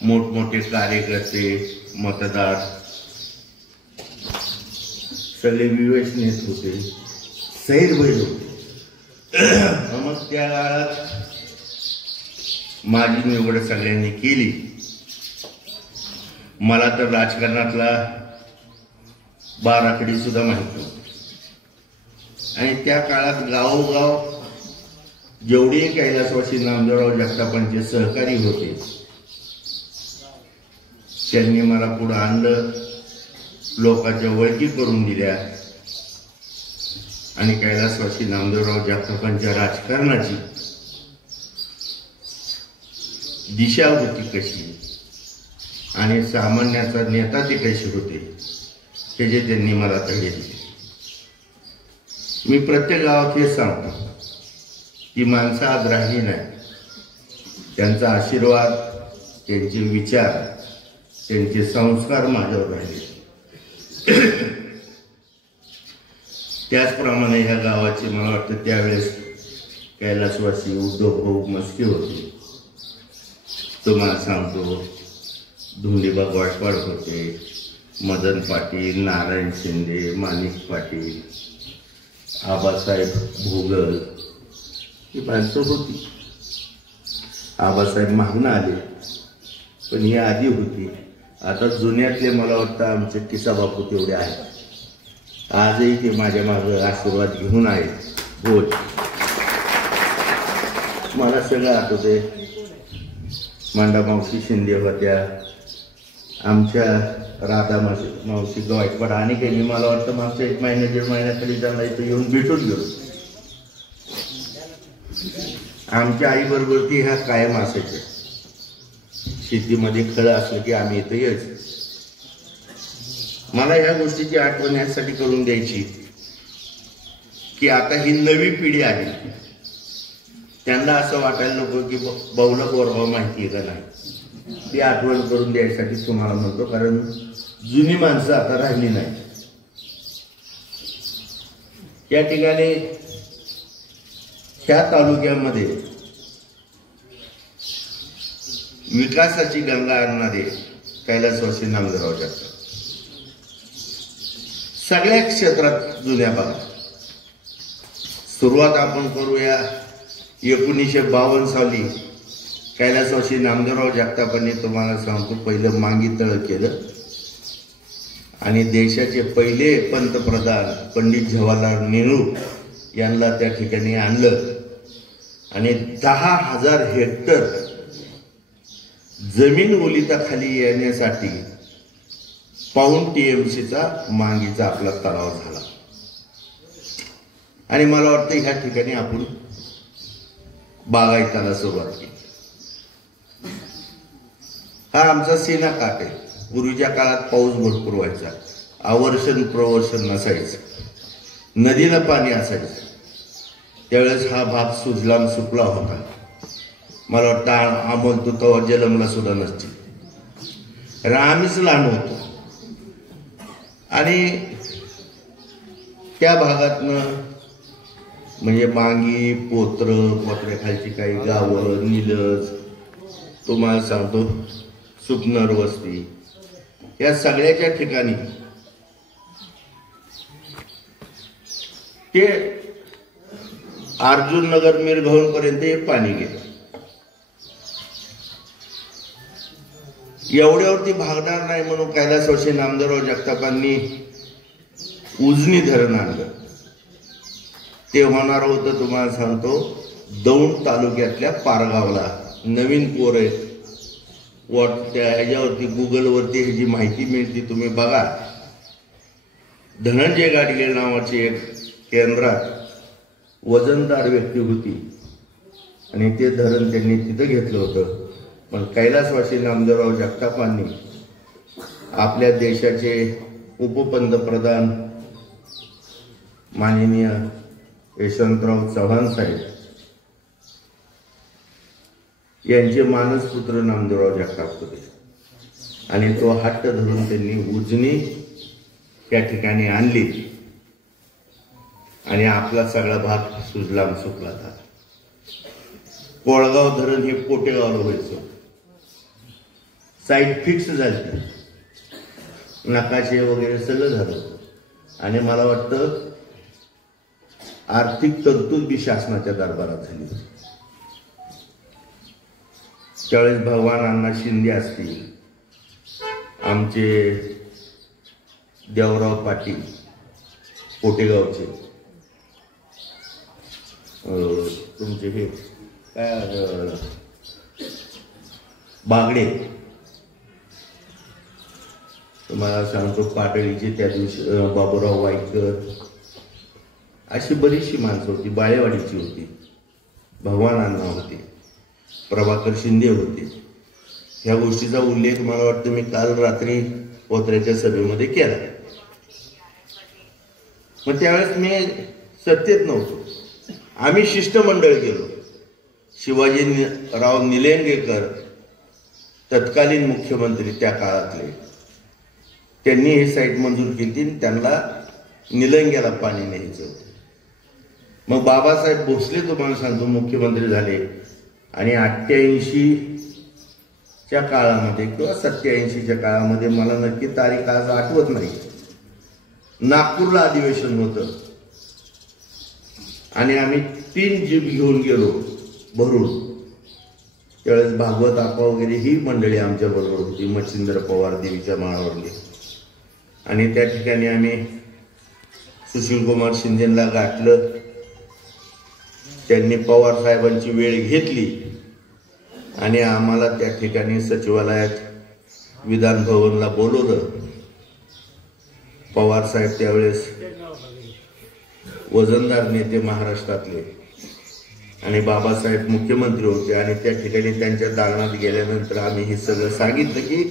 मोठमोठे कार्यकर्ते, मतदार सगळे विवेचनेत होते, सैरभैर होते. मग त्या काळात माझी निवड सगळ्यांनी केली. मला तर राजकारणातला बाराखडी सुद्धा माहित नव्हती. आणि त्या काळात गावोगाव जेवढे कैलासवासी नामदेवराव जगतापांचे सहकारी होते त्यांनी मला पुढे आणलं, लोकांच्या ओळखी करून दिल्या आणि कैलासवासी नामदेवराव जगतापांच्या राजकारणाची दिशा होती कशी आणि सामान्याचा नेता ते कसे होते हे जे त्यांनी मला धडे दिले. मी प्रत्येक गावात हे सांगतो की माणसं आज राहिली नाही, त्यांचा आशीर्वाद, त्यांचे विचार, त्यांचे संस्कार माझ्यावर राहिले. त्याचप्रमाणे ह्या गावाचे मला वाटतं त्यावेळेस कैलासवासी उद्धव भाऊ मस्के होते. तुम्हाला सांगतो धुंडीबा गायकवाड होते, मदन पाटील, नारायण शिंदे, माणिक पाटील, आबासाहेब भोगल ही माणसं होती. आबासाहेब मागणं आले पण ही आधी होती. आता जुन्यातले मला वाटतं आमचे किसा बापू तेवढे आहेत, आजही ते माझ्या मागं आशीर्वाद घेऊन आहेत. बोल मला सगळं आठवते. मांडा मावशी शिंदे होत्या, आमच्या राधा मावशी गायकवाड आणि काही मला वाटतं मागच्या 1 महिना 1.5 महिन्याखाली त्यांना इथं येऊन भेटून गेलो. आमच्या आई बरोबर ती ह्या कायम असायच्या. शेतीमध्ये खळं असलं की आम्ही इथं यायचो. मला ह्या गोष्टीची आठवण यासाठी करून द्यायची की आता ही नवी पिढी आहे, त्यांना असं वाटायला नको की बाऊला गोरवा माहिती आहे का नाही. ती आठवण करून द्यायसाठी तुम्हाला म्हणतो, कारण जुनी माणसं आता राहिली नाही. या ठिकाणी ह्या तालुक्यामध्ये विकासाची गंगा आणणारे कैलासवासी नामदेवराव जगताप सगळ्या क्षेत्रात जुन्या भागात. सुरुवात आपण करूया 1952 साली कैलासवासी नामदेवराव जगतापांनी तुम्हाला सांगतो पहिलं मांगी तळ केलं आणि देशाचे पहिले पंतप्रधान पंडित जवाहरलाल नेहरू यांना त्या ठिकाणी आणलं आणि 10,000 हेक्टर जमीन ओलिताखाली येण्यासाठी पाऊण TMCचा मांगीचा आपला तलाव झाला. आणि मला वाटतं ह्या ठिकाणी आपण बागायताला सुरुवात केली. हा आमचा सीना काठ आहे. पूर्वीच्या काळात पाऊस भरपूर व्हायचा, आवर्षण प्रवर्षण नसायचं, नदीला पाणी असायचं. त्यावेळेस हा भाग सुजलाम सुकला होता. मला वाटतं अमोल तू तेव्हा जलमला सुद्धा नसतील, कारण आम्हीच लहान होतो. आणि त्या भागातनं म्हणजे मांगी, पोत्र्याखालची काही गावं, निलज, तुम्हाला सांगतो सुपनर वस्ती, या सगळ्याच्या ठिकाणी ते अर्जुन नगर मिरघाऊन पर्यंत हे पाणी गेलं. एवढ्यावरती भागणार नाही म्हणून कैलासवासी नामदेवराव जगतापांनी उजनी धरण आणलं. ते होणार होतं तुम्हाला सांगतो दौंड तालुक्यातल्या पारगावला. नवीन पोर आहेत, ह्याच्यावरती गुगलवरती ह्याची माहिती मिळते, तुम्ही बघा. धनंजय गाडगे नावाची एक केंद्रात वजनदार व्यक्ती होती आणि ते धरण त्यांनी तिथं घेतलं होतं. पण कैलासवासी नामदेवराव जगतापांनी आपल्या देशाचे उपपंतप्रधान माननीय यशवंतराव चव्हाण साहेब यांचे मानसपुत्र नामदेवराव जगताप होते आणि तो हट्ट धरून त्यांनी उजनी त्या ठिकाणी आणली आणि आपला सगळा भाग सुजलाम सुकला झाला. कोळगाव धरण हे पोटेगावला व्हायचं. साईट फिक्स झाली, नकाशे वगैरे सगळं झालं होतं. आणि मला वाटतं आर्थिक तरतूद बी शासनाच्या दरबारात झाली होती. त्यावेळेस भगवान अण्णा शिंदे असतील, आमचे देवराव पाटील पोटेगावचे, तुमचे हे काय बागडे, तुम्हाला सांगतो पाटळीचे त्या दिवशी बाबूराव वाईकर, अशी बरीचशी माणसं होती. बाळेवाडीची होती, भगवान अण्णा होते, प्रभाकर शिंदे होते. ह्या गोष्टीचा उल्लेख मला वाटतं मी काल रात्री पोत्र्याच्या सभेमध्ये केला. मग त्यावेळेस मी सत्तेत नव्हतो. आम्ही शिष्टमंडळ गेलो. शिवाजीराव निलंगेकर तत्कालीन मुख्यमंत्री त्या काळातले, त्यांनी ही साईट मंजूर केली. त्यांना निलंग्याला पाणी न्यायचं होतं. मग बाबासाहेब भोसले तुम्हाला सांगतो मुख्यमंत्री झाले आणि 88च्या काळामध्ये किंवा 87च्या काळामध्ये, मला नक्की तारीख आज आठवत नाही, नागपूरला अधिवेशन होतं आणि आम्ही 3 जीप घेऊन गेलो भरून. त्यावेळेस भागवत आपा वगैरे ही मंडळी आमच्या बरोबर होती, मच्छिंद्र पवार देवीच्या माळावरली. आणि त्या ठिकाणी आम्ही सुशीलकुमार शिंदेला गाठलं. त्यांनी पवार साहेबांची वेळ घेतली आणि आम्हाला त्या ठिकाणी सचिवालयात विधान भवनला बोलवलं. पवार साहेब त्यावेळेस वजनदार नेते महाराष्ट्रातले आणि बाबासाहेब मुख्यमंत्री होते. आणि त्या ठिकाणी त्यांच्या दालनात गेल्यानंतर आम्ही हे सगळं सांगितलं की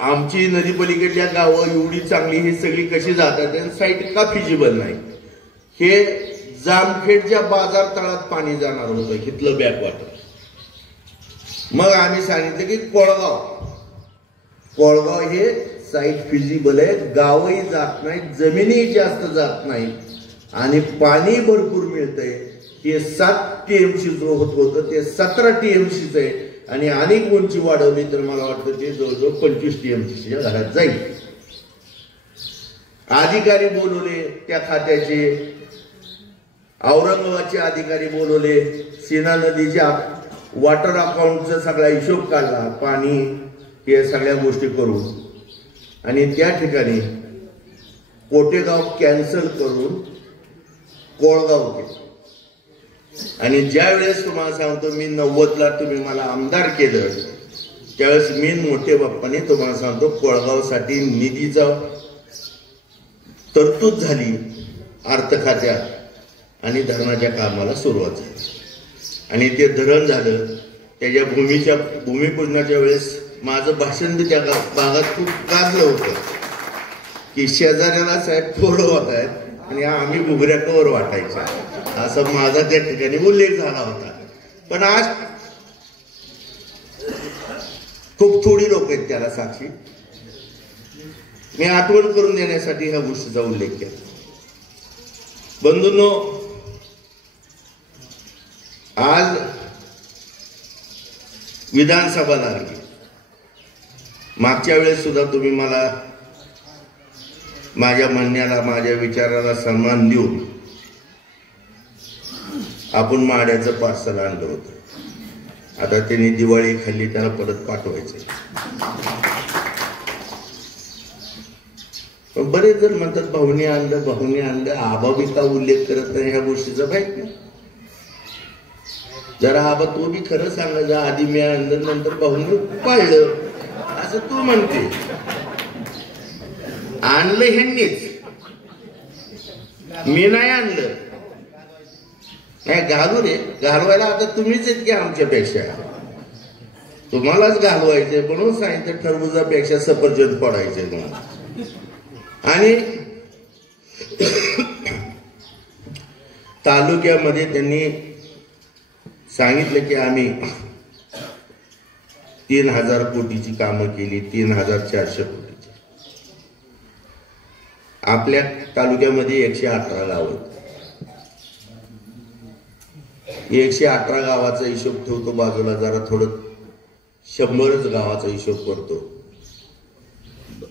आमची नदी पलीकडच्या गावं एवढी चांगली, ही सगळी कशी जातात आणि साईट का फिजिबल नाही. हे जामखेडच्या बाजार तळात पाणी जाणार होतं, इथलं बॅकवॉटर. मग आम्ही सांगितलं की कोळगाव हे साईट फिजिबल आहे, गावही जात नाही, जमिनीही जास्त जात नाही आणि पाणी भरपूर मिळतंय. हे 7 TMC जो होतं ते 17 TMCच आहे आणि अनेक उंची वाढवली तर मला वाटतं ते जवळजवळ 25 TMCच्या घरात जाईल. अधिकारी बोलवले त्या खात्याचे, औरंगाबादचे अधिकारी बोलवले, सीना नदीच्या वॉटर अकाउंटचा सगळा हिशोब काढला, पाणी हे सगळ्या गोष्टी करून. आणि त्या ठिकाणी पोटेगाव कॅन्सल करून कोळगाव केलं. आणि ज्या वेळेस तुम्हाला सांगतो मी 90ला तुम्ही मला आमदार केलं, त्यावेळेस मी मोठे बाप्पाने तुम्हाला सांगतो कोळगावसाठी निधीचा तरतूद झाली अर्थ खात्यात आणि धरणाच्या कामाला सुरुवात झाली. आणि ते धरण झालं. त्याच्या भूमिपूजनाच्या वेळेस माझं भाषण त्या भागात खूप गाजलं होतं की शेजाऱ्याला साहेब पोरं होत आहेत आणि आम्ही घुगऱ्या कवर वाटायच्या, असं माझा त्या ठिकाणी उल्लेख झाला होता. पण आज खूप थोडी लोक आहेत त्याला साक्षी. मी आठवण करून देण्यासाठी ह्या गोष्टीचा उल्लेख केला. बंधूंनो, आज विधानसभा लागली. मागच्या वेळेस सुद्धा तुम्ही मला माझ्या म्हणण्याला, माझ्या विचाराला सन्मान देऊन आपण माड्याचं पार्सल आणलं होतं. आता त्यांनी दिवाळी खाल्ली, त्याला परत पाठवायचं. पण बरेच जण म्हणतात भाऊने आणलं. आबा का उल्लेख करत नाही ह्या गोष्टीचा माहित नाही. जरा आबा तू बी खरं सांगायचं, आधी मी आणलं नंतर भाऊने पाळलं असं तू म्हणते. आणलं ह्यांनीच, मी नाही आणलं. नाही घालू रे, घालवायला आता तुम्हीच आहेत की आमच्यापेक्षा, तुम्हालाच घालवायचे म्हणून सांगितलं टरबुजापेक्षा सफरचंद पडायचे म्हणून. आणि तालुक्यामध्ये त्यांनी सांगितलं की आम्ही 3000 कोटीची कामं केली, 3400 कोटीची. आपल्या तालुक्यामध्ये 118 गाव आहेत. 118 गावाचा हिशोब ठेवतो बाजूला, जरा थोडं 100च गावाचा हिशोब करतो.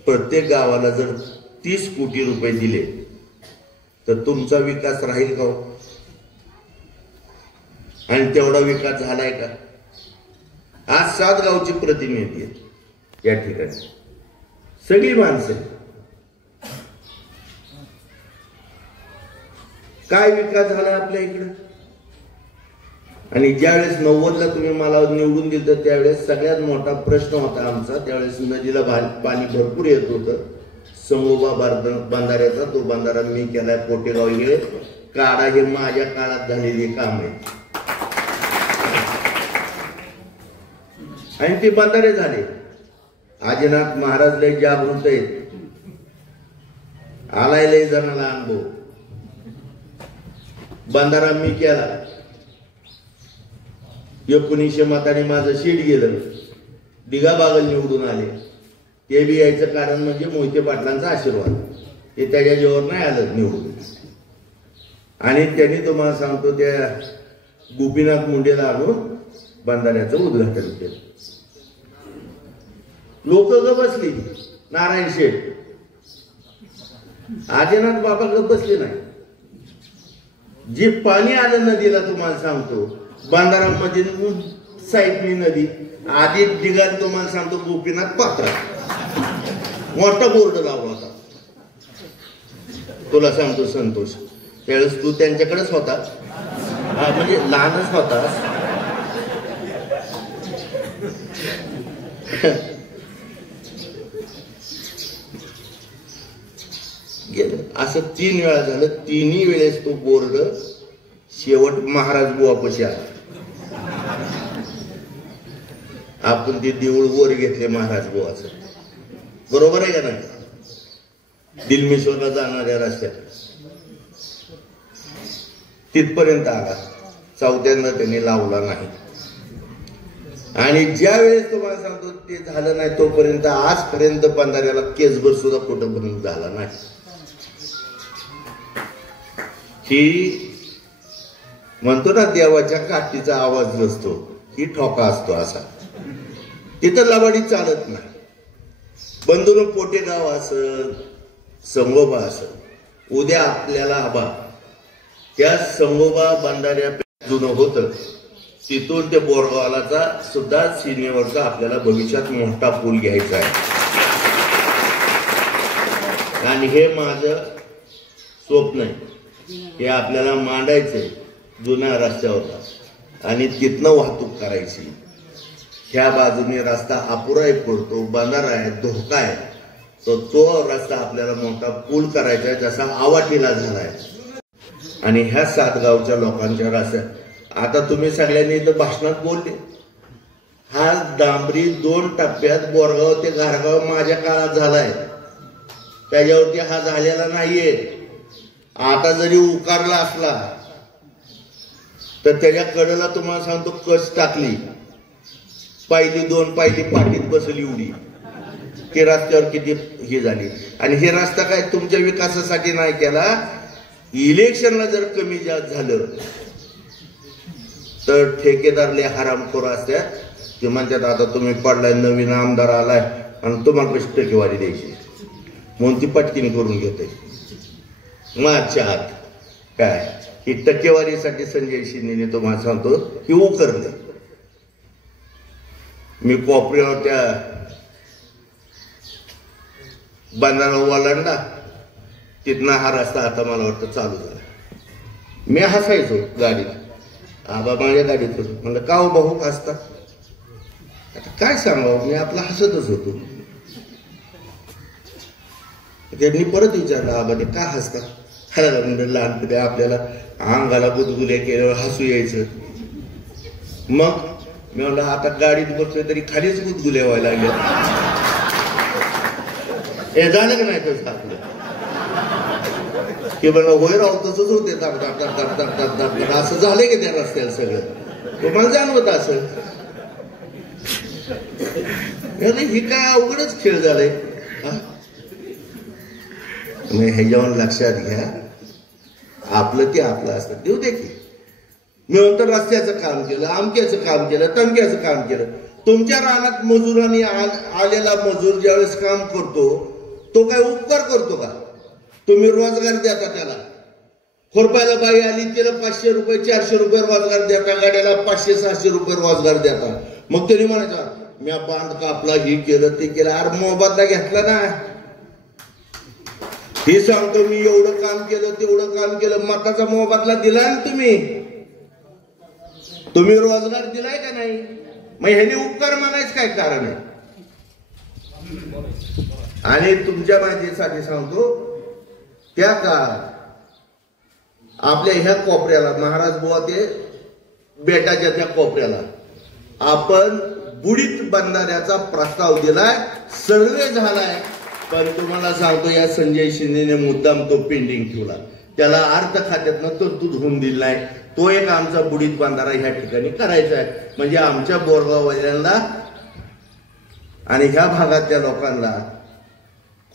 प्रत्येक गावाला जर 30 कोटी रुपये दिले तर तुमचा विकास राहील का? आणि तेवढा विकास झालाय का? आज 7 गावची प्रतिनिधी आहेत या ठिकाणी, सगळी माणसं. काय विकास झाला आपल्या इकडे? आणि ज्यावेळेस 90ला तुम्ही मला निवडून दिलं त्यावेळेस सगळ्यात मोठा प्रश्न होता आमचा. त्यावेळेस नदीला पाणी भरपूर येत होतं. संगोबा बंधाऱ्याचा तो बंधारा मी केलाय पोटेगाव इकडे. काढा हे माझ्या काळात झालेले काम आहे. आणि ते बंधारे झाले. आदिनाथ महाराज लय जागृत आहेत. आलाय लय जणाला अनुभव. बंधारा मी केला. 1900 मतांनी माझं सीट गेलं. दिघा बागल निवडून आले. ते बी यायचं कारण म्हणजे मोहिते पाटलांचा आशीर्वाद. ते त्याच्या जीवावर नाही आलं निवडून. आणि त्यांनी तुम्हाला सांगतो त्या गोपीनाथ मुंडेला आणून बंधाऱ्याचं उद्घाटन केलं. लोक ग बसली. नारायण शेठ, आदिनाथ बाबा ग बसले नाही. जे पाणी आलं नदीला तुम्हाला सांगतो बंधारामध्ये साईटनी नदी आधी दिघाल तुम्हाला सांगतो गोपीनाथ पात्रा मोठा बोर्ड लावला होता. तुला सांगतो संतोष, त्यावेळेस तू त्यांच्याकडेच होता. म्हणजे लहानच होता. गेलं असं 3 वेळा झालं. 3ही वेळेस तो बोर्ड शेवट महाराज बुवापाशी आला. आपण ते देऊळ वर घेतले महाराज बुवाचं. बरोबर आहे का नाही? दिलमेश्वरला जाणाऱ्या रस्त्यात तिथपर्यंत आला. चौथ्यांदा त्यांनी लावला नाही. आणि ज्या वेळेस तुम्हाला सांगतो ते झालं नाही तोपर्यंत आजपर्यंत बंधाऱ्याला केसभर सुद्धा कुठं बंद झाला नाही. ही म्हणतो ना देवाच्या काठीचा आवाज नसतो, ही ठोका असतो असा. तिथं लबाडी चालत नाही. बंधून पोटेगाव असं संगोबा असं उद्या आपल्याला आबा त्या संगोबा बंधाऱ्या जुनं होतं तिथून ते बोरगावालाचा सुद्धा सीमेवरचा आपल्याला भविष्यात मोठा पूल घ्यायचा आहे. आणि हे माझं स्वप्न आहे. हे आपल्याला मांडायचंय जुन्या रस्त्यावर आणि तिथनं वाहतूक करायची. ह्या बाजूने रस्ता अपुराही पडतो, बंधारा आहे, धोका आहे. तो रस्ता आपल्याला मोठा पूल करायचा आहे जसा आवाटीला झालाय. आणि ह्या 7 गावच्या लोकांच्या रस्त्यात आता तुम्ही सगळ्यांनी इथं भाषणात बोलले. हा डांबरी 2 टप्प्यात बोरगाव ते घारगाव माझ्या काळात झालाय. त्याच्यावरती हा झालेला नाहीये. आता जरी उकारला असला तर त्याच्या कडेला तुम्हाला सांगतो कच टाकली. पहिली 2 पायली पाठीत बसली एवढी. ते रस्त्यावर किती हे झाली. आणि हे रस्ता काय तुमच्या विकासासाठी नाही केला. इलेक्शनला जर कमी जास्त झालं तर ठेकेदारले हरामखोर असतात. ते म्हणतात आता तुम्ही पडलाय, नवीन आमदार आलाय आणि तुम्हाला कशी टक्केवारी द्यायची म्हणून ती पटकीन करून घेते. माझ्या हात काय ही टक्केवारीसाठी संजय शिंदेने तुम्हाला सांगतो की उकरले. मी कोपऱ्यावर त्या बंधारा ओलांडला. तिथनं हा रस्ता आता मला वाटतं चालू झाला. मी हसायचो गाडीला. आबा माझ्या गाडीत होतो. म्हणलं का हो भाऊ हसता? आता काय सांगावं, मी आपला हसतच होतो. त्यांनी परत विचारलं आबाने का हसता? म्हणजे लहानपणी आपल्याला अंगाला गुदगुल्या केल्यावर हसू यायचं. मग मी म्हणलं आता गाडीत बसतोय तरी खालीच गुदगुल्या व्हायला लागल्या. हे झालं का नाही तसं आपलं? की म्हणलं होय राव तसंच होते. दाब दाब दाब दाब दाब दाब दाब दाब असं झालंय की त्या रस्त्याला सगळं. तुम्हाला जाणवत असं हे काय अवघडच खेळ झालाय. ह्याच्यावर लक्षात घ्या. आपलं ते आपलं असतं देऊ दे की. मी म्हणतो रस्त्याचं काम केलं, आमक्याचं काम केलं, तमक्याचं काम केलं. तुमच्या रानात मजुरांनी आलेला मजूर ज्यावेळेस काम करतो तो काय उपकार करतो का? तुम्ही रोजगार देता त्याला. खुरपायला बाई आली तिला 500 रुपये 400 रुपये रोजगार देता, गाड्याला 500-600 रुपये रोजगार देता. मग त्यांनी म्हणायचं मी बांध कापला, हे केलं ते केलं. अरे मोबदला घेतला ना. हे सांगतो मी एवढं काम केलं तेवढं काम केलं, मताचा मोबदला दिला ना तुम्ही. तुम्ही रोजगार दिलाय का नाही? मग ह्याने उपकार म्हणायचं काय कारण आहे? आणि तुमच्या माहितीसाठी सांगतो, त्या काळात आपल्या ह्या कोपऱ्याला महाराज बुवा ते बेटाच्या त्या कोपऱ्याला आपण बुडीत बंधाऱ्याचा प्रस्ताव दिलाय, सर्वे झालाय. पण तुम्हाला सांगतो या संजय शिंदेने मुद्दाम तो पेंडिंग ठेवला. त्याला अर्थ खात्यातनं तरतूद होऊन दिली नाही. तो एक आमचा बुडीत बंधारा ह्या ठिकाणी करायचा आहे. म्हणजे आमच्या बोरगाववाल्यांना आणि ह्या भागातल्या लोकांना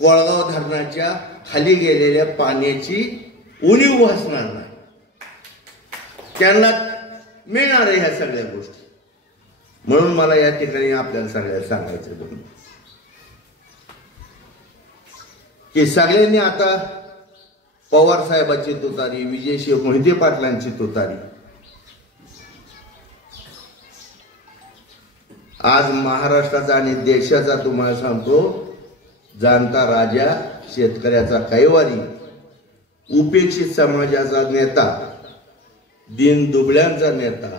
कोळगाव धरणाच्या खाली गेलेल्या पाण्याची उणीव भासणार नाही. त्यांना मिळणार आहे ह्या सगळ्या गोष्टी. म्हणून मला या ठिकाणी आपल्याला सगळ्यांना सांगायचं की सगळ्यांनी आता पवार साहेबांची तुतारी, विजयसिंह मोहिते पाटलांची तुतारी. आज महाराष्ट्राचा आणि देशाचा तुम्हाला सांगतो जाणता राजा, शेतकऱ्याचा कैवारी, उपेक्षित समाजाचा नेता, दीन दुबळ्यांचा नेता,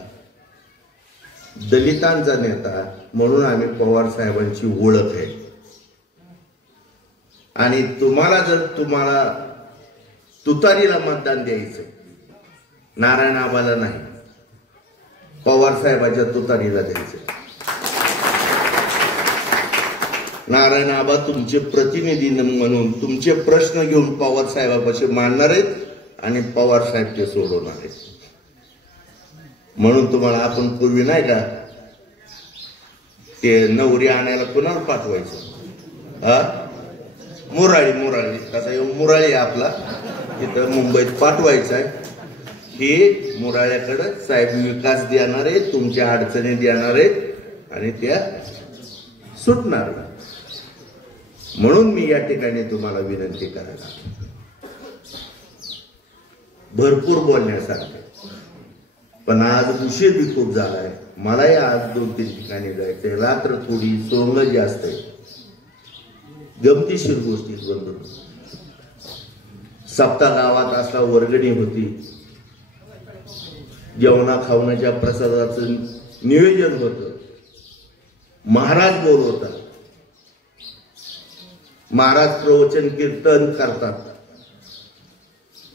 दलितांचा नेता म्हणून आम्ही पवार साहेबांची ओळख आहे. आणि तुम्हाला तुतारीला मतदान द्यायचं, नारायण आबाला नाही, पवार साहेबांच्या तुतारीला द्यायचं. नारायण आबा तुमचे प्रतिनिधी म्हणून तुमचे प्रश्न घेऊन पवार साहेबापाशी मांडणार आहेत आणि पवार साहेब ते सोडवणार आहेत. म्हणून तुम्हाला आपण पूर्वी नाही का ते नवरी आणायला कोणाला पाठवायचं? मुराळी कसा मुराळी आपला तिथं मुंबईत पाठवायचा आहे. हे मुराळ्याकडे साहेब विकास देणार आहेत, तुमच्या अडचणी देणार आहेत आणि त्या सुटणार. म्हणून मी या ठिकाणी तुम्हाला विनंती करायला, भरपूर बोलण्यासारखे, पण आज उशीर बी खूप झालाय. मलाही आज 2-3 ठिकाणी जायचंय. रात्र थोडी सोंग जास्त आहे. गमतीशीर गोष्टी बंधू. सप्ताह गावात असला वर्गणी होती, जेवणा खावण्याच्या प्रसादाचं नियोजन होतं. महाराज बोलवतात, महाराज प्रवचन कीर्तन करतात,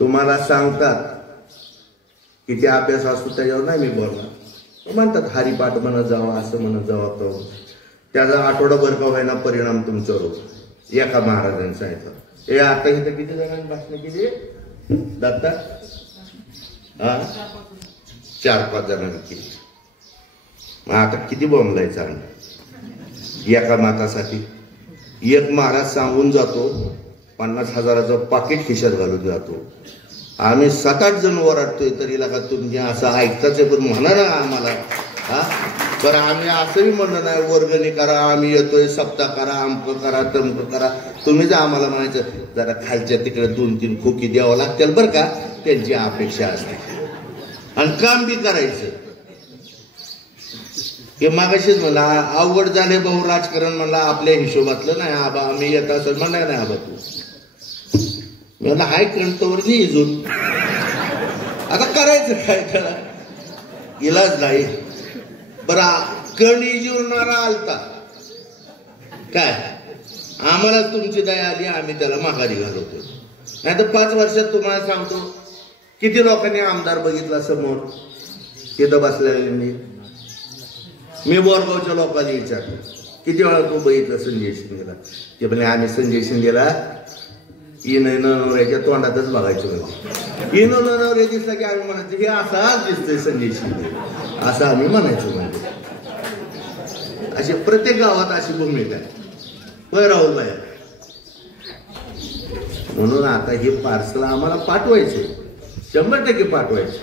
तुम्हाला सांगतात की ते अभ्यास असतो त्याच्यावर नाही मी बोलणार. म्हणतात हरिपाठ म्हणत जावा, असं म्हणत जावा. तो त्याचा आठवडाभर का व्हायना परिणाम तुमच्यावर होतो. एका महाराजांनी सांगितलं, हे आता इथं किती जणांनी भाषण केली? दत्ता 4-5 जणांनी केली. मग आता किती बोंबलायचं आम्ही एका मातासाठी? एक महाराज सांगून जातो, 50,000चं पाकिट खिशात घालून जातो. आम्ही 7-8 जण ओरडतोय तरी लागा तुम्ही असं ऐकताच पण म्हणा ना आम्हाला. तर आम्ही असंही म्हणलं नाही वर्गणी करा, आम्ही येतोय, सप्ताह करा, अमकं करा, तमकं करा. तुम्हीच आम्हाला म्हणायचं जरा खालच्या तिकडे 2-3 खोकी द्यावं लागतील बरं का, त्यांची अपेक्षा असते. आणि काम बी करायचं. हे मागाशीच म्हणला अवघड झाले भाऊ राजकारण, म्हणला आपल्या हिशोबातलं नाही आबा, आम्ही येत असं म्हणाय नाही आबा तू. म्हणला हाय कंटवर नाही इजून, आता करायचं काय? करा इलाज नाही. बरं कण इजवणारा आलता काय, आम्हाला तुमची दया आली, आम्ही त्याला माघारी घालवतो. नाही तर 5 वर्षात तुम्हाला सांगतो किती लोकांनी आमदार बघितला समोर तिथं बसलेल्यांनी. मी बोरगावच्या लोकांनी विचारलं किती वेळा तू बघितलं संजय शिंदेला? ते म्हणजे आम्ही संजय शिंदेला नवऱ्याच्या तोंडातच बघायचो. नवऱ्या दिसला की आम्ही म्हणायचो हे असाच दिसतोय संजय शिंदे, असं आम्ही म्हणायचो. म्हणजे अशी प्रत्येक गावात अशी भूमिका आहे. होय राहुल भाई. म्हणून आता हे पार्सल आम्हाला पाठवायचे, 100% पाठवायचे.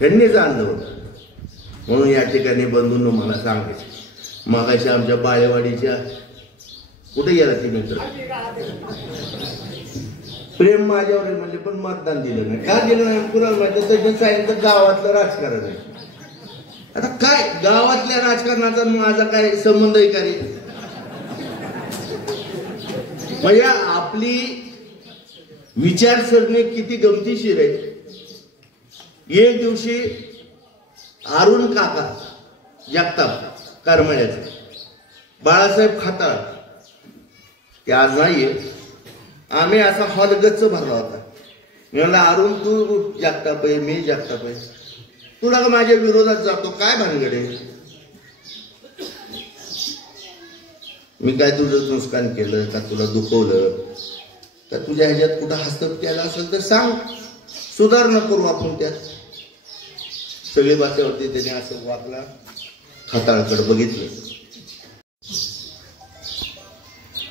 त्यांनी जाणलं होतं. म्हणून या ठिकाणी बंधूंनो मला सांगायचं मागाशी आमच्या बाळेवाडीच्या कुठे गेला ती मित्र प्रेम माझ्यावर आहे म्हणजे पण मतदान दिलं नाही. का दिलं नाही कुणाला माहिती. त्याच्यात सांगितलं गावातलं राजकारण आहे. आता काय गावातल्या राजकारणाचा माझा काय संबंध आहे का रे. म्हणजे आपली विचारसरणी किती गमतीशीर आहे. एक दिवशी अरुण काका जगताप करमळ्याचे बाळासाहेब खाताळ ते आज नाहीये. आम्ही असा हॉल गच्च भरला होता. मी म्हणला अरुण तू जगताप आहे मी जगताप आहे तुला का माझ्या विरोधात जातो काय भानगडे. मी काय तुझं नुकसान केलं का तुला दुखवलं का तुझ्या ह्याच्यात कुठं हस्तक्षेप केला असेल तर सांग सुधारणा करू आपण त्यात. सगळी भाषेवरती त्याने असं वागला खाताळकडे बघितलं.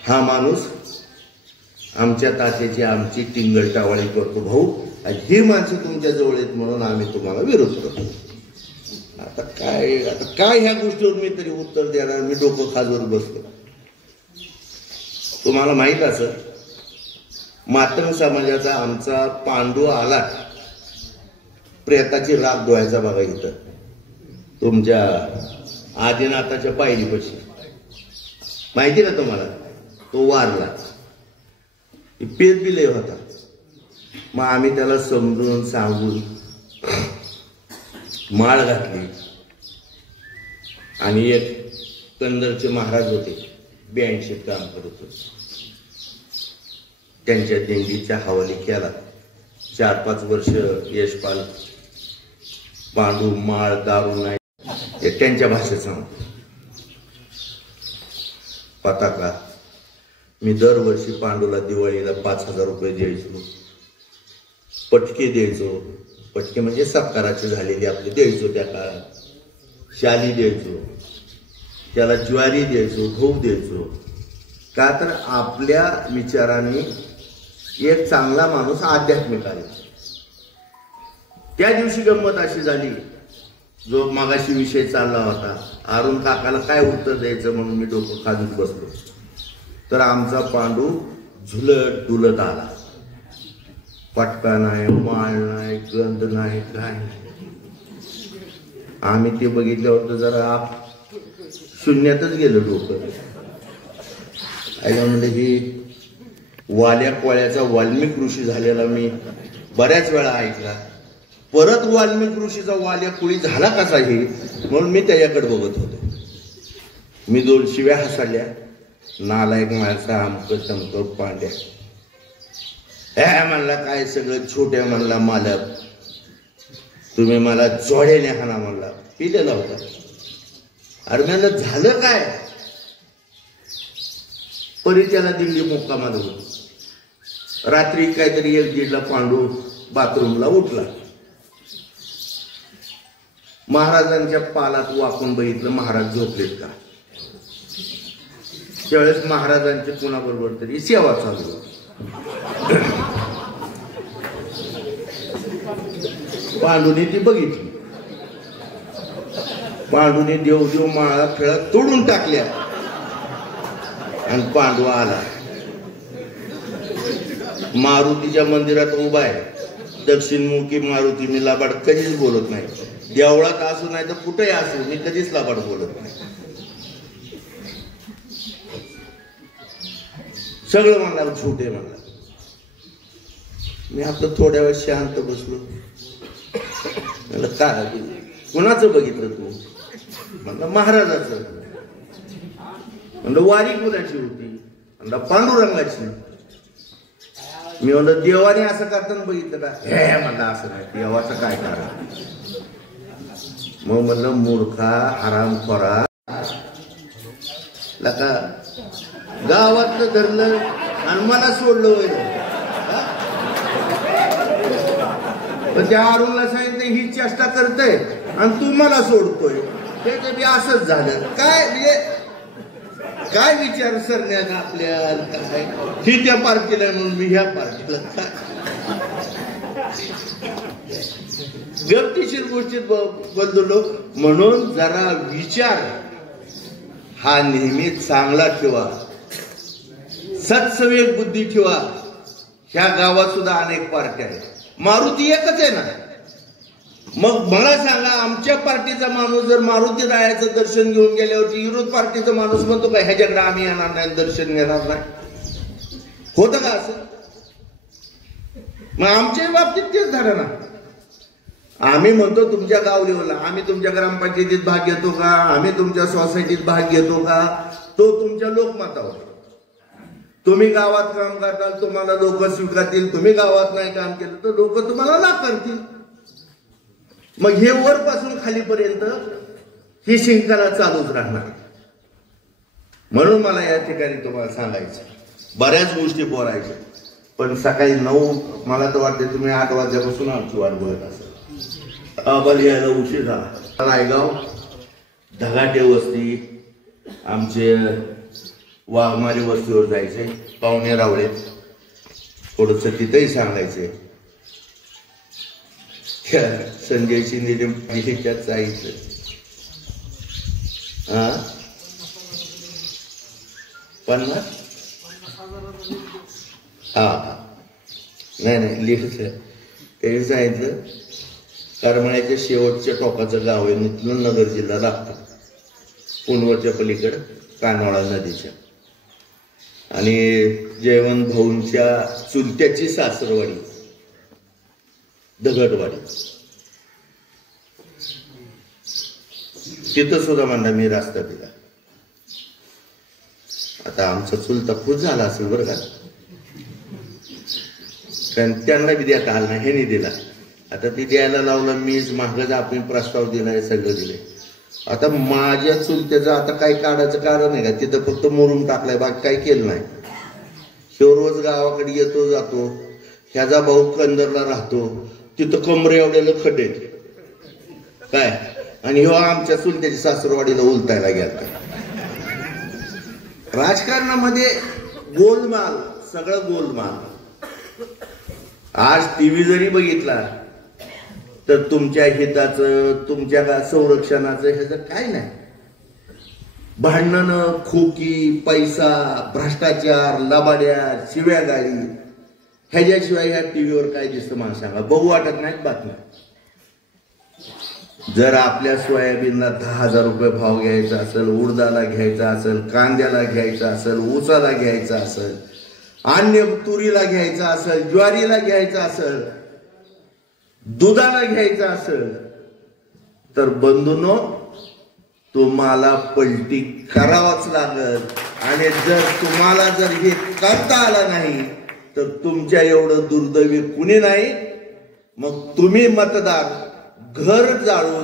हा माणूस आमच्या तात्याची आमची टिंगल टावाळी करतो भाऊ ही माणसं तुमच्या जवळ आहेत म्हणून आम्ही तुम्हाला विरोध करतो. आता काय ह्या गोष्टीवर मी तरी उत्तर देणार. मी डोकं खाजवर बसलो. तुम्हाला माहित असं मातंग समाजाचा आमचा पांडू आला प्रेताची राख धुवायचा बघा इथं तुमच्या आदिनाथाच्या पायरीपाशी माहिती का तुम्हाला. तो वारला पेट बिले होता. मग आम्ही त्याला समजून सांगून माळ घातली. आणि एक कंदरचे महाराज होते 82 काम करत होते त्यांच्या दिंडीच्या हवाली केला. 4-5 वर्ष यशपाल पांडू माळ दारू नाही हे त्यांच्या भाषेत सांगतो. पताका मी दरवर्षी पांडूला दिवाळीला 5,000 रुपये द्यायचो. पटके द्यायचो. पटके म्हणजे सत्काराचे झालेले आपले द्यायचो. त्या काळात शाली द्यायचो. त्याला ज्वारी द्यायचो गहू द्यायचो. का तर आपल्या विचाराने एक चांगला माणूस आध्यात्मिक आहे. त्या दिवशी गंमत अशी झाली जो मागाशी विषय चालला होता अरुण काकाला काय उत्तर द्यायचं म्हणून मी डोकं खाजून बसलो. तर आमचा पांडू झुलत डुलत आला. पटका नाही माळ नाही गंध नाही काय नाही. आम्ही ते बघितल्यावर तर जरा शून्यातच गेलो डोकं. म्हणलं ही वाल्या कोळ्याचा वाल्मिक ऋषी झालेला मी बऱ्याच वेळा ऐकला. परत वाल्मिक ऋषीचा वाल्या कुळी झाला कसा हे म्हणून मी त्याच्याकडे बघत होतो. मी 2 शिव्या हसाल्या. नालायक माणसा आमकं तमकं पांड्या म्हणला काय सगळं छोट्या म्हणला मालक तुम्ही मला जोड्याने हाना म्हणला. पिलेला होता. अरे म्हणलं झालं काय. परी त्याला दिल्ली मुक्कामाला होती. रात्री काहीतरी 1-1:30ला पांडू बाथरूमला उठला. महाराजांच्या पालात वाकून बघितलं महाराज झोपलेत का. त्यावेळेस महाराजांच्या कुणाबरोबर तरी सेवा चालू होती. पांडूने ती बघितली. पांडूने देव माळा खेळत तोडून टाकल्या आणि पांडू आला. मारुतीच्या मंदिरात उभा आहे. दक्षिणमुखी मारुती. मी लाबाड कधीच बोलत नाही. देवळात असू नाही तर कुठेही असू मी कधीच लाबाड बोलत नाही. सगळं म्हणला छोटे म्हणला. मी आपलं थोड्या वेळ शांत बसलो. म्हणलं काय कुणाचं बघितलं तू. म्हणलं महाराजाचं. म्हणलं वारी कुणाची होती. म्हणलं पांडुरंगाची. मी म्हणलं देवाने असं करताना बघितलं का. हे म्हणलं असं नाही देवाचं काय कारण. मग म्हणलं मूर्खा हरामखोरा लका गावातलं धरलं आणि मला सोडलं वगैरे. पण त्या अरुणला सांगितलं ही चेष्टा करतय आणि तू मला सोडतोय. ते बी असंच झालं काय म्हणजे काय विचार सरण्यात आपल्याला काय. ही त्या पार्टीला म्हणून मी ह्या पार्टीला काय. गमतीशीर गोष्टीत बदललो म्हणून जरा विचार हा नेहमी चांगला ठेवा, सत्सविवेक बुद्धी ठेवा. ह्या गावात सुद्धा अनेक पार्ट्या आहेत, मारुती एकच आहे ना. मग मला सांगा, आमच्या पार्टीचा माणूस जर मारुती रायाचं दर्शन घेऊन गेल्यावरती विरोध पार्टीचा माणूस म्हणतो का ह्याच्याकडे आम्ही येणार नाही, दर्शन घेणार नाही? होतं का असं? मग आमच्या बाबतीत तेच झालं ना. आम्ही म्हणतो तुमच्या गाव लेवलला, आम्ही तुमच्या ग्रामपंचायतीत भाग घेतो का, आम्ही तुमच्या सोसायटीत भाग घेतो का, तो तुमच्या लोकमतावर. तुम्ही गावात काम करताल, तुम्हाला लोक स्वीकारतील. तुम्ही गावात नाही काम केलं तर लोक तुम्हाला नाकारतील. मग हे वरपासून खालीपर्यंत ही शृंखला चालूच राहणार. म्हणून मला या ठिकाणी तुम्हाला सांगायचं, बऱ्याच गोष्टी बोलायच्या, पण सकाळी 9 मला तर वाटते तुम्ही 8 वाजल्यापासून आमची वाट बघत असाल. आम्हाला यायला उशीर झाला. रायगाव ढगाटे वस्ती, आमचे वाघमारी वस्तीवर जायचे, पाहुणे रावळे, थोडस तिथेही सांगायचे. संजय शिंदे जायचं. हा 50? हा नाही लिहित ते सांगितलं. करमाळ्याच्या शेवटच्या टोकाचं गाव आहे, नगर जिल्हा लागतो, पुनवरच्या पलीकडं कानवाळा नदीच्या. आणि जयवंत भाऊंच्या चुलत्याची सासरवाडी दगडवाडी, तिथं सुद्धा म्हणला मी रस्ता दिला. आता आमचा चुलता खुश झाला असेल बरं का, कारण त्यांना बी देता आला नाही, ह्यानी दिला. आता ती द्यायला लावलं, मीच मागच आपण प्रस्ताव दिलाय, सगळं दिले. आता माझ्या चुलत्याचं आता काही काढायचं कारण आहे का? तिथं फक्त मुरुम टाकलाय, बाकी काही केलं नाही. ह्यो रोज गावाकडे येतो जातो, ह्याचा भाऊ कंदरला राहतो, तिथं कमरे एवढ्याला खड्डे काय, आणि ह्यो आमच्या चुलत्याच्या सासरवाडीला उलटायला गेला. राजकारणामध्ये गोलमाल, सगळं गोलमाल. आज टीव्ही जरी बघितला तर तुमच्या हिताचं, तुमच्या संरक्षणाचं ह्याचं काय नाही. भांडणं, खोकी, पैसा, भ्रष्टाचार, लबाड्या, शिव्यागाळी, ह्याच्याशिवाय ह्या टीव्हीवर काय दिसतं मला सांगा? बघू वाटत नाहीत बातम्या. जर आपल्या सोयाबीनला 10,000 रुपये भाव घ्यायचा असेल, उडदाला घ्यायचा असेल, कांद्याला घ्यायचा असेल, ऊसाला घ्यायचा असेल, अन्य तुरीला घ्यायचा असेल, ज्वारीला घ्यायचा असेल, दुधाला घ्यायचं असेल, तर बंधूंनो तुम्हाला पलटी करावाच लागल. आणि जर तुम्हाला जर हे करता आलं नाही तर तुमच्या एवढं दुर्दैवी कुणी नाही. मग तुम्ही मतदार घर जाळून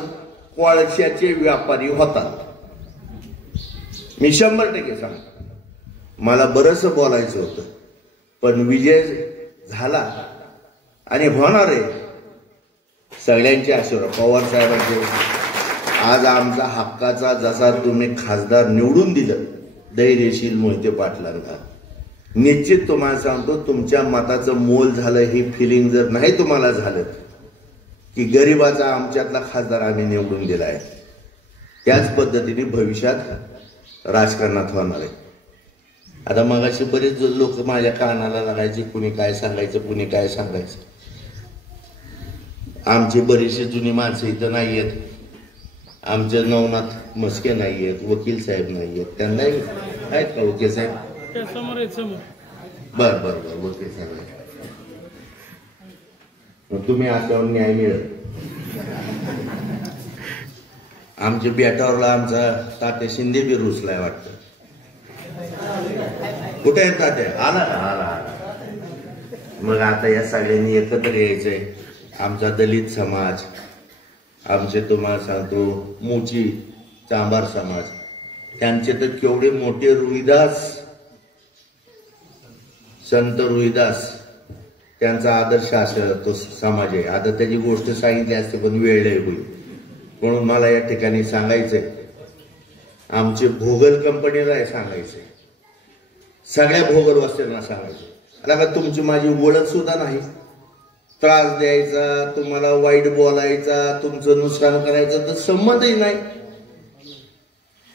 कोळशाचे व्यापारी होतात. मी 100% सांगतो. मला बरंच बोलायचं होतं, पण विजय झाला आणि होणार आहे. सगळ्यांचे आशीर्वाद, पवार साहेबांचे. आज आमचा हक्काचा जसा तुम्ही खासदार निवडून दिलं धैर्यशील मोहिते पाटलांना, निश्चित तुम्हाला सांगतो तुमच्या मताचं मोल झालं. ही फिलिंग जर नाही तुम्हाला झालं की गरिबाचा आमच्यातला खासदार आम्ही निवडून दिलाय, त्याच पद्धतीने भविष्यात राजकारणात होणार आहे. आता मगाशी बरेच लोक माझ्या कानाला लागायचे, कुणी काय सांगायचं, कुणी काय सांगायचं. आमची बरीचशी जुनी माणसं इथं नाही आहेत. आमचे नवनाथ मस्के नाही आहेत, वकील साहेब नाही आहेत. त्यांनाही आहेत का वकील साहेब? बर बर बर वकील साहेब. मग तुम्ही असल्यावर न्याय मिळेल. आमच्या बेटावरला आमचा तात्या शिंदे बी रुसलाय वाटतं. कुठे आहे तात्या? आला आला. मग आता या सगळ्यांनी एकत्र यायचंय. आमचा दलित समाज, आमचे तुम्हाला सांगतो मोची चांभार समाज, त्यांचे तर केवढे मोठे रुईदास, संत रुईदास, त्यांचा आदर्श असा तो समाज आहे. आता त्याची गोष्ट सांगितली असते पण वेळ नाही होईल. म्हणून मला या ठिकाणी सांगायचंय, आमचे भोगल कंपनीला आहे सांगायचंय, सगळ्या भोगल वस्त्यांना सांगायचं. आता तुमची माझी ओळख सुद्धा नाही. त्रास द्यायचा, तुम्हाला वाईट बोलायचा, तुमचं नुकसान करायचं तर संबंधही नाही.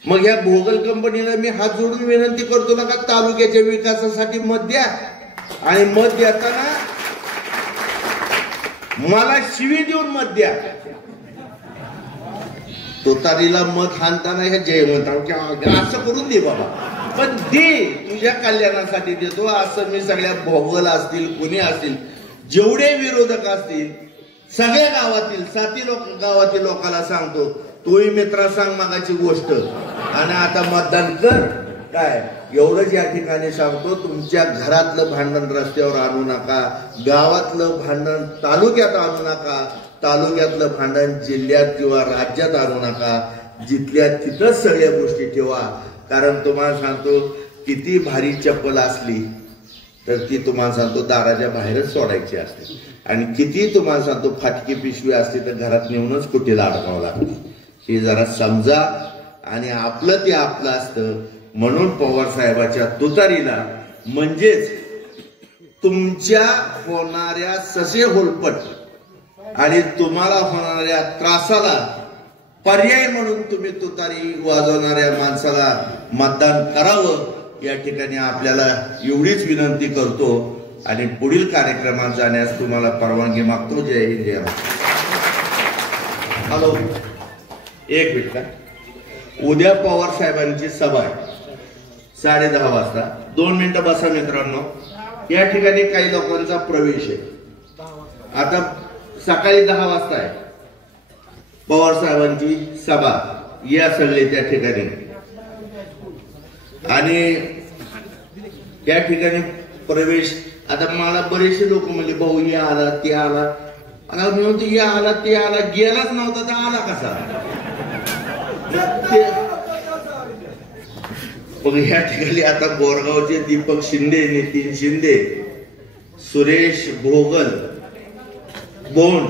मग या भोगल कंपनीला मी हात जोडून विनंती करतो ना का तालुक्याच्या विकासासाठी मत द्या, आणि मत देताना मला शिवी देऊन मत द्या. तुतारीला मत हाणताना ह्या जयवंतराव असं करून दे बाबा, पण दे, तुझ्या कल्याणासाठी देतो असं मी सगळ्या भोगल असतील कुणी असतील जेवढे विरोधक असतील सगळ्या गावातील 7 गावातील लोकांना सांगतो. तोही मित्रा सांग मागाची गोष्ट आणि आता मतदान कर. काय एवढंच या ठिकाणी सांगतो, तुमच्या घरातलं भांडण रस्त्यावर आणू नका, गावातलं भांडण तालुक्यात आणू नका, तालुक्यातलं भांडण जिल्ह्यात किंवा राज्यात आणू नका. जिथल्या तिथंच सगळ्या गोष्टी ठेवा. कारण तुम्हाला सांगतो किती भारी चप्पल असली तर ती तुम्हाला सांगतो दाराच्या बाहेरच सोडायची असते, आणि किती तुम्हाला सांगतो फाटकी पिशवी असते तर घरात नेऊनच कुठेला अडकावं लागते. हे जरा समजा, आणि आपलं ते आपलं असतं. म्हणून पवार साहेबाच्या तुतारीला म्हणजेच तुमच्या होणाऱ्या ससे होलपट आणि तुम्हाला होणाऱ्या त्रासाला पर्याय म्हणून तुम्ही तुतारी वाजवणाऱ्या माणसाला मतदान करावं. या ठिकाणी आपल्याला एवढीच विनंती करतो आणि पुढील कार्यक्रमात जाण्यास तुम्हाला परवानगी मागतो. जय हिंद, जय महाराष्ट्र. हॅलो, एक मिनिट. उद्या पवार साहेबांची सभा आहे 10:30 वाजता. 2 मिनिटं बसा मित्रांनो. या ठिकाणी काही लोकांचा प्रवेश आहे. आता सकाळी 10 वाजता आहे पवार साहेबांची सभा. या सगळे त्या ठिकाणी, आणि त्या ठिकाणी प्रवेश. आता मला बरेचसे लोक म्हणले भाऊ हे आला ते आला. मला मी म्हणतो हे आला ते आला, गेलाच नव्हता तर आला कसा. मग ह्या ठिकाणी आता बोरगावचे दीपक शिंदे, नितीन शिंदे, सुरेश भोगल, बोंड,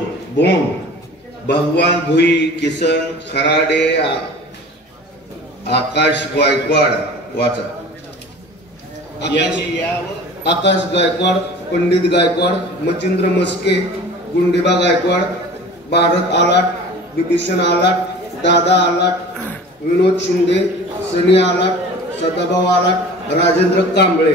भगवान भुई, किसन खराडे, आकाश गायकवाड, वाचा आकाश गायकवाड, पंडित गायकवाड, मचिंद्र मस्के, गुंडेबा गायकवाड, भारत आलाट, विभीषण आलाट, दादा आलाट, विनोद शिंदे, सनी आलाट, सदाभाऊ आलाट, राजेंद्र कांबळे.